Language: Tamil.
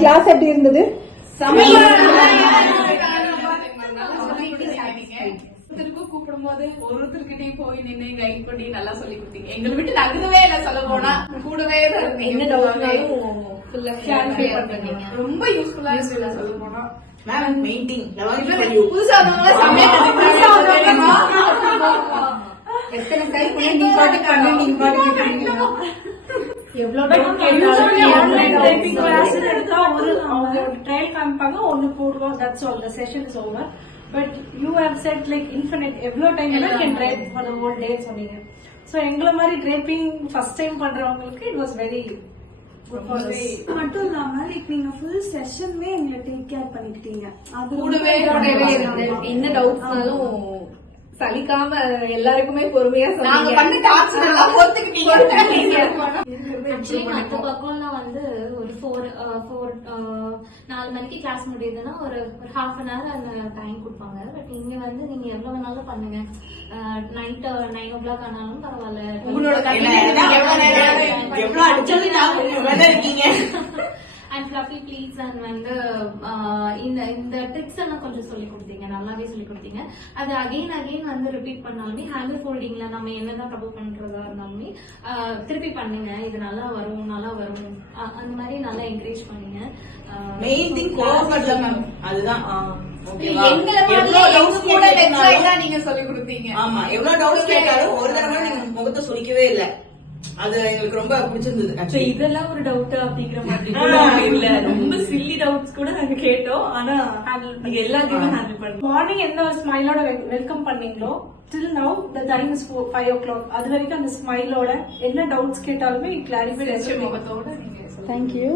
கிளாஸ் எப்படி இருந்தது? கூப்பிடும்போது ஒருத்தருக்கிட்டையும் போய் நின்று கைட் பண்ணி நல்லா சொல்லி கொடுத்தீங்க. எங்களை விட்டு நகரவே இல்ல, சொல்ல போனா கூடவே என்ன டவுட்னாலும் ரொம்ப யூஸ்ஃபுல்லா இருக்கு. சொல்ல போனா புதுசா எத்தனை டைம் நீங்க பாட்டுக்கு பண்ண நீங்க பாட்டுக்கு ட்ரையல் காமிப்பாங்க, ஒன்னு போடுவோம், that's all, the session is over. But you have set like infinite, எவ்வளோ டைம் வேணா can drive for the whole day சொன்னீங்க. ஸோ எங்களை மாதிரி ட்ரேப்பிங் ஃபர்ஸ்ட் டைம் பண்றவங்களுக்கு இட் வாஸ் வெரி மட்டும் இல்லாம லைக் நீங்க ஃபுல் செஷன்மே எங்களை டேக் கேர் பண்ணிக்கிட்டீங்க. அது கூடவே என்ன டவுட்ஸ்னாலும் சலிக்காம எல்லாருக்குமே பொறுமையா நாங்க பண்ண டார்ச்சர் எல்லாம் பொறுத்துக்கிட்டீங்க. ஆக்சுவலி மற்ற பக்கம்லாம் வந்து ஒரு 4 மணிக்கு கிளாஸ் முடியுதுன்னா ஒரு ஹாஃப் அன் ஹவர் அந்த டைம் கொடுப்பாங்க. பட் இங்க வந்து நீங்க எவ்வளவு வேணாலும் பண்ணுங்க, நைட் 9 o'clock ஆனாலும் பரவாயில்ல. அண்ட் ஃப்ளஃபி ப்ளீட்ஸ் அண்ட் வந்து இந்த ட்ரிக்ஸ் எல்லாம் கொஞ்சம் சொல்லி கொடுத்தீங்க, நல்லாவே சொல்லி கொடுத்தீங்க. அது அகைன் வந்து ரிப்பீட் பண்ணாலுமே ஹேண்டில் ஃபோல்டிங்ல நம்ம என்னதான் தப்பு பண்றதா இருந்தாலுமே திருப்பி பண்ணுங்க, இது நல்லா வரும் அந்த மாதிரி நல்லா என்கரேஜ் பண்ணுங்க. மெயின் திங் கோவப்படல மேம், அதுதான். நீங்க சொல்லி கொடுத்தீங்க. ஆமா, எவ்வளவு டவுட்ஸ் கேட்டாலும் ஒரு தடவை நீங்க முகத்தை சொல்லிக்கவே இல்ல. அது எங்களுக்கு ரொம்ப பிடிச்சிருந்தது. இதெல்லாம் ஒரு டவுட் அப்படிங்கிற மாதிரி இல்ல, ரொம்ப சில்லி டவுட்ஸ் கூட நாங்க கேட்டோம். ஆனா நீங்க எல்லாத்தையுமே ஹேண்டில் பண்ணுங்க. மார்னிங் எந்த ஒரு ஸ்மைலோட வெல்கம் பண்ணீங்களோ, till now the time is 5 o'clock, அது வரைக்கும் அந்த ஸ்மைலோட என்ன டவுட்ஸ் கேட்டாலுமே கிளாரிஃபை முகத்தோட நீங்க தேங்க்யூ.